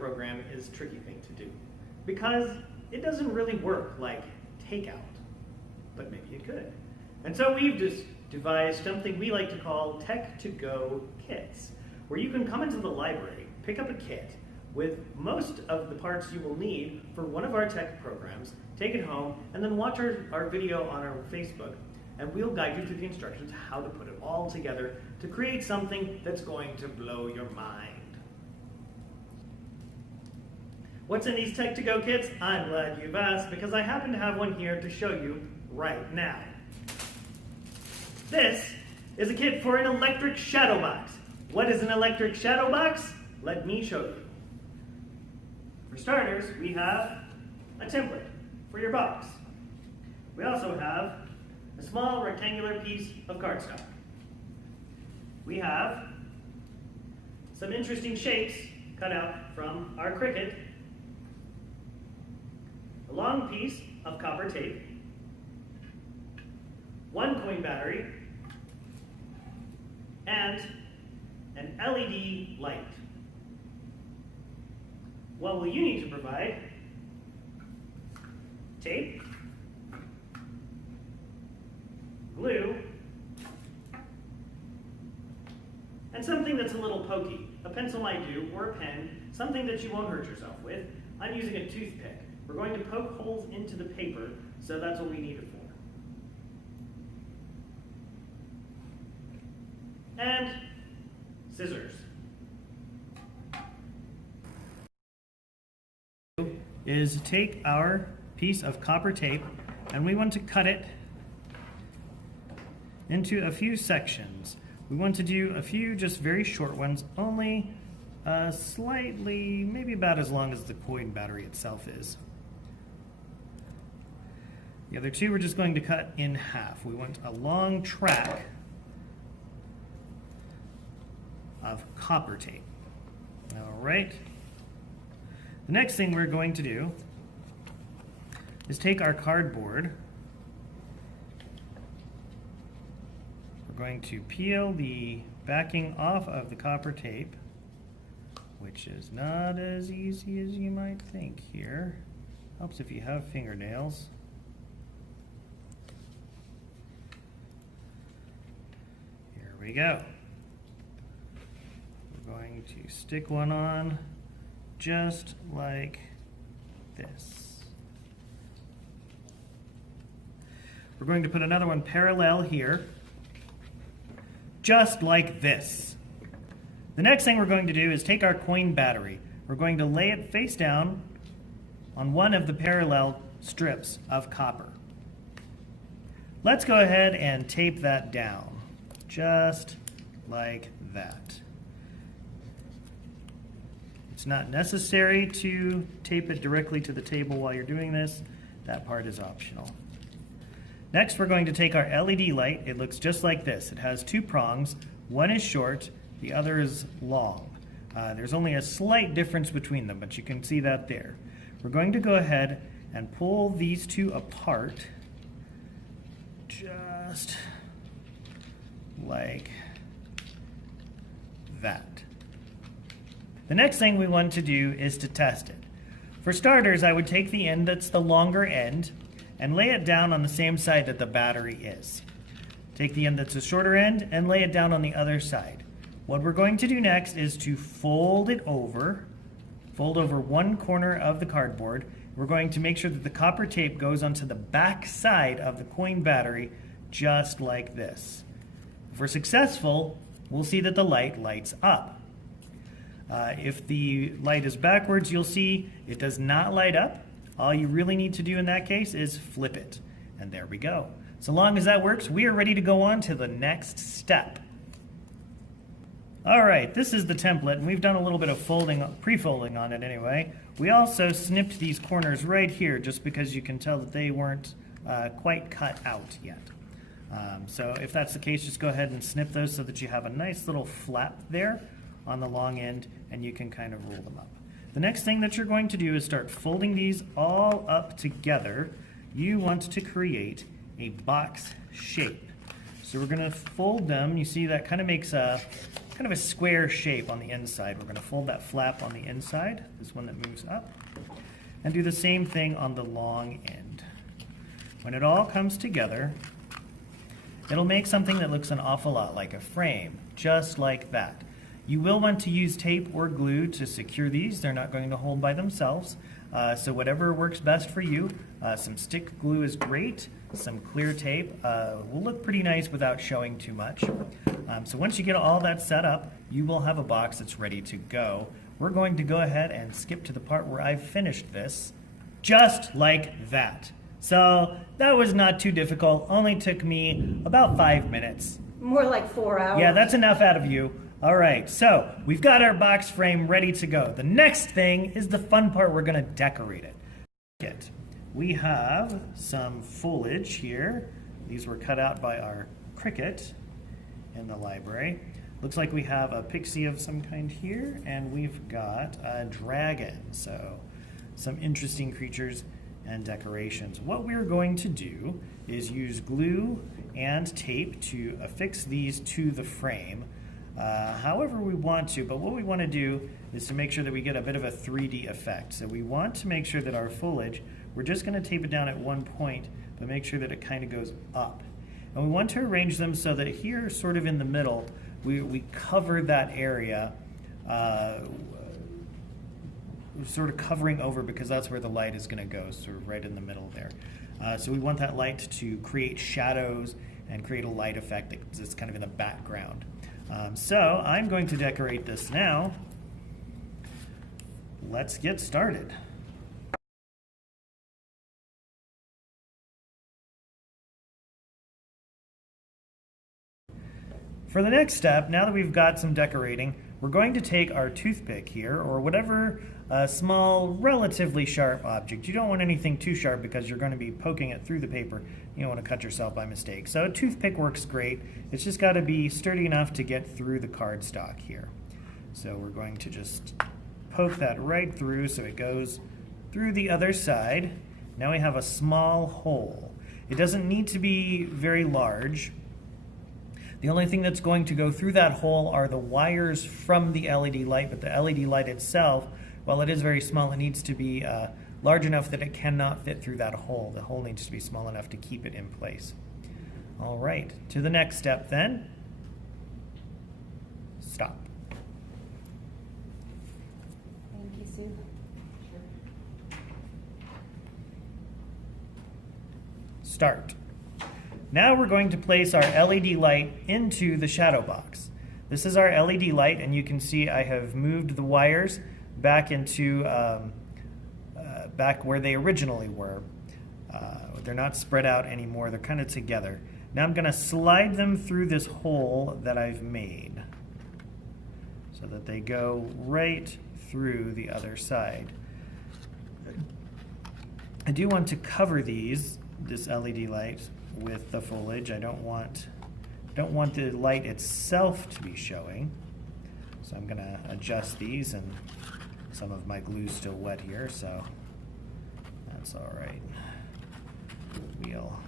program is a tricky thing to do because it doesn't really work like takeout, but maybe it could. And so we've just devised something we like to call Tech-to-Go kits, where you can come into the library, pick up a kit with most of the parts you will need for one of our tech programs, take it home, and then watch our video on our Facebook, and we'll guide you through the instructions how to put it all together to create something that's going to blow your mind. What's in these Tech-to-Go kits? I'm glad you've asked, because I happen to have one here to show you right now. This is a kit for an electric Shadowbox. What is an electric Shadowbox? Let me show you. For starters, we have a template for your box. We also have a small rectangular piece of cardstock. We have some interesting shapes cut out from our Cricut, a long piece of copper tape, one coin battery, and an LED light. What will you need to provide? Tape, glue, and something that's a little pokey. A pencil might do, or a pen, something that you won't hurt yourself with. I'm using a toothpick. We're going to poke holes into the paper, so that's what we need it for. And scissors. Is take our piece of copper tape and we want to cut it into a few sections. We want to do a few just very short ones, only slightly, maybe about as long as the coin battery itself is. The other two we're just going to cut in half. We want a long track of copper tape. All right. The next thing we're going to do is take our cardboard. We're going to peel the backing off of the copper tape, which is not as easy as you might think here. Helps if you have fingernails. Here we go. We're going to stick one on just like this. We're going to put another one parallel here, just like this. The next thing we're going to do is take our coin battery. We're going to lay it face down on one of the parallel strips of copper. Let's go ahead and tape that down, just like that. It's not necessary to tape it directly to the table while you're doing this. That part is optional. Next, we're going to take our LED light. It looks just like this. It has two prongs. One is short, the other is long. There's only a slight difference between them, but you can see that there. We're going to go ahead and pull these two apart, just like that. The next thing we want to do is to test it. For starters, I would take the end that's the longer end and lay it down on the same side that the battery is. Take the end that's the shorter end and lay it down on the other side. What we're going to do next is to fold over one corner of the cardboard. We're going to make sure that the copper tape goes onto the back side of the coin battery, just like this. If we're successful, we'll see that the light lights up. If the light is backwards, you'll see it does not light up. All you really need to do in that case is flip it. And there we go. So long as that works, we are ready to go on to the next step. All right, this is the template, and we've done a little bit of folding, pre-folding on it anyway. We also snipped these corners right here just because you can tell that they weren't quite cut out yet. So if that's the case, just go ahead and snip those so that you have a nice little flap there on the long end, and you can kind of roll them up. The next thing that you're going to do is start folding these all up together. You want to create a box shape. So we're going to fold them. You see that kind of makes a kind of a square shape on the inside. We're going to fold that flap on the inside, this one that moves up, and do the same thing on the long end. When it all comes together, it'll make something that looks an awful lot like a frame, just like that. You will want to use tape or glue to secure these. They're not going to hold by themselves. So whatever works best for you. Some stick glue is great. Some clear tape will look pretty nice without showing too much. So once you get all that set up, you will have a box that's ready to go. We're going to go ahead and skip to the part where I've finished this, just like that. So that was not too difficult. Only took me about 5 minutes. More like 4 hours. Yeah, that's enough out of you. All right, so we've got our box frame ready to go. The next thing is the fun part. We're going to decorate it. We have some foliage here. These were cut out by our cricket in the library. Looks like we have a pixie of some kind here, and we've got a dragon. So some interesting creatures and decorations. What we're going to do is use glue and tape to affix these to the frame however we want to, but what we want to do is to make sure that we get a bit of a 3D effect. So we want to make sure that our foliage, we're just going to tape it down at one point, but make sure that it kind of goes up. And we want to arrange them so that here, sort of in the middle, we cover that area, sort of covering over, because that's where the light is going to go, sort of right in the middle there. So we want that light to create shadows and create a light effect that's kind of in the background. So I'm going to decorate this now. Let's get started. For the next step, now that we've got some decorating, we're going to take our toothpick here, or whatever small, relatively sharp object. You don't want anything too sharp because you're going to be poking it through the paper. You don't want to cut yourself by mistake. So a toothpick works great. It's just got to be sturdy enough to get through the cardstock here. So we're going to just poke that right through so it goes through the other side. Now we have a small hole. It doesn't need to be very large. The only thing that's going to go through that hole are the wires from the LED light, but the LED light itself, while it is very small, it needs to be large enough that it cannot fit through that hole. The hole needs to be small enough to keep it in place. All right, to the next step then. Stop. Thank you, Sue. Start. Now we're going to place our LED light into the shadow box. This is our LED light, and you can see I have moved the wires back into back where they originally were. They're not spread out anymore. They're kind of together. Now I'm going to slide them through this hole that I've made so that they go right through the other side. I do want to cover this LED light with the foliage. I don't want the light itself to be showing. So I'm going to adjust these, and some of my glue's still wet here, so that's all right. We'll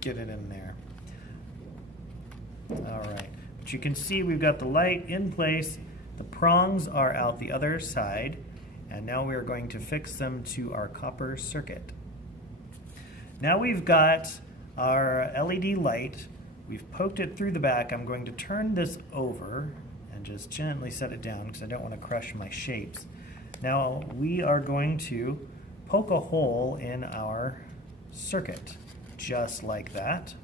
get it in there. All right. But you can see we've got the light in place. The prongs are out the other side. And now we are going to fix them to our copper circuit. Now we've got our LED light. We've poked it through the back. I'm going to turn this over and just gently set it down because I don't want to crush my shapes. Now we are going to poke a hole in our circuit, just like that.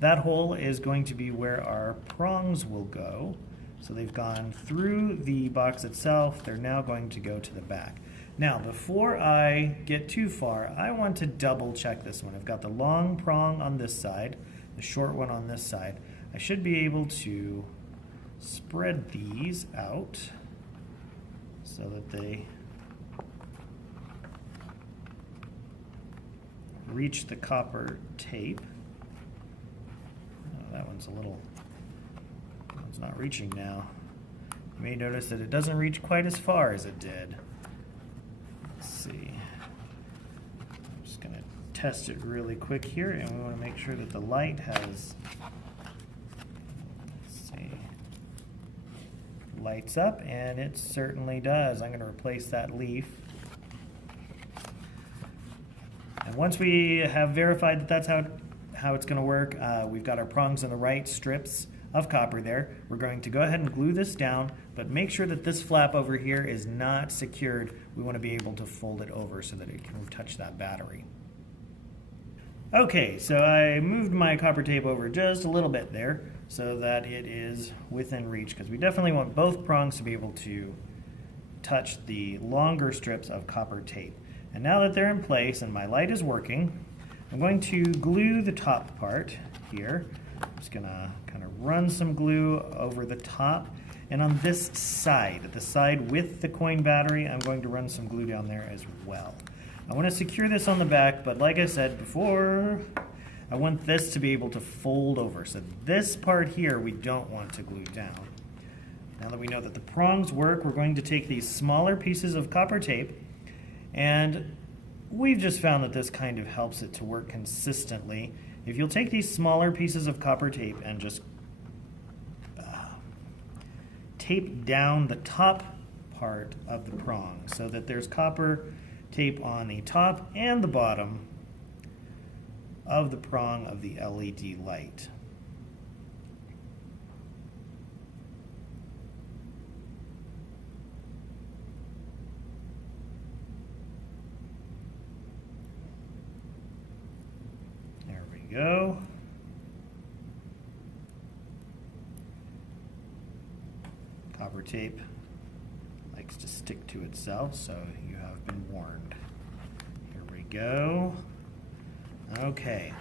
That hole is going to be where our prongs will go. So they've gone through the box itself. They're now going to go to the back. Now, before I get too far, I want to double check this one. I've got the long prong on this side, the short one on this side. I should be able to spread these out so that they reach the copper tape. Oh, that one's it's not reaching now. You may notice that it doesn't reach quite as far as it did. Let's see. I'm just going to test it really quick here, and we want to make sure that the light has, let's see, lights up, and it certainly does. I'm going to replace that leaf. And once we have verified that that's how it's going to work, we've got our prongs on the right strips of copper there. We're going to go ahead and glue this down, but make sure that this flap over here is not secured. We want to be able to fold it over so that it can touch that battery. Okay, so I moved my copper tape over just a little bit there so that it is within reach, because we definitely want both prongs to be able to touch the longer strips of copper tape. And now that they're in place and my light is working, I'm going to glue the top part here. I'm just going to kind of run some glue over the top. And on this side, the side with the coin battery, I'm going to run some glue down there as well. I want to secure this on the back, but like I said before, I want this to be able to fold over. So this part here we don't want to glue down. Now that we know that the prongs work, we're going to take these smaller pieces of copper tape, and we've just found that this kind of helps it to work consistently. If you'll take these smaller pieces of copper tape and just tape down the top part of the prong so that there's copper tape on the top and the bottom of the prong of the LED light. There we go. Copper tape likes to stick to itself, so you have been warned. Here we go. Okay,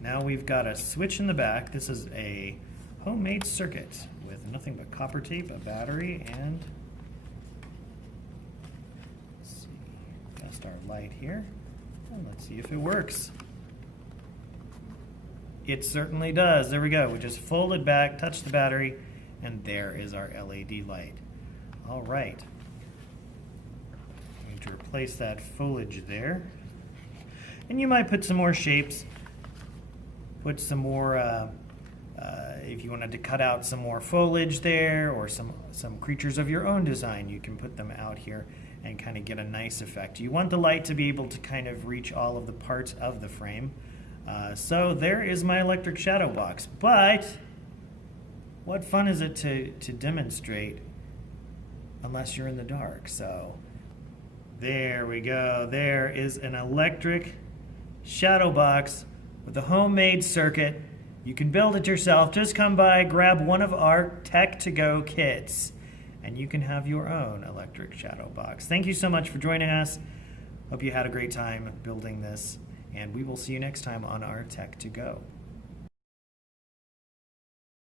now we've got a switch in the back. This is a homemade circuit with nothing but copper tape, a battery, and let's see, test our light here, and let's see if it works. It certainly does. There we go. We just fold it back, touch the battery, and there is our LED light. All right. I'm going to replace that foliage there. And you might put some more shapes, put some more, if you wanted to cut out some more foliage there, or some creatures of your own design, you can put them out here and kind of get a nice effect. You want the light to be able to kind of reach all of the parts of the frame. So there is my electric shadow box. But what fun is it to demonstrate unless you're in the dark? So there we go. There is an electric shadow box with a homemade circuit. You can build it yourself. Just come by, grab one of our Tech2Go kits, and you can have your own electric shadow box. Thank you so much for joining us. Hope you had a great time building this, and we will see you next time on our Tech2Go.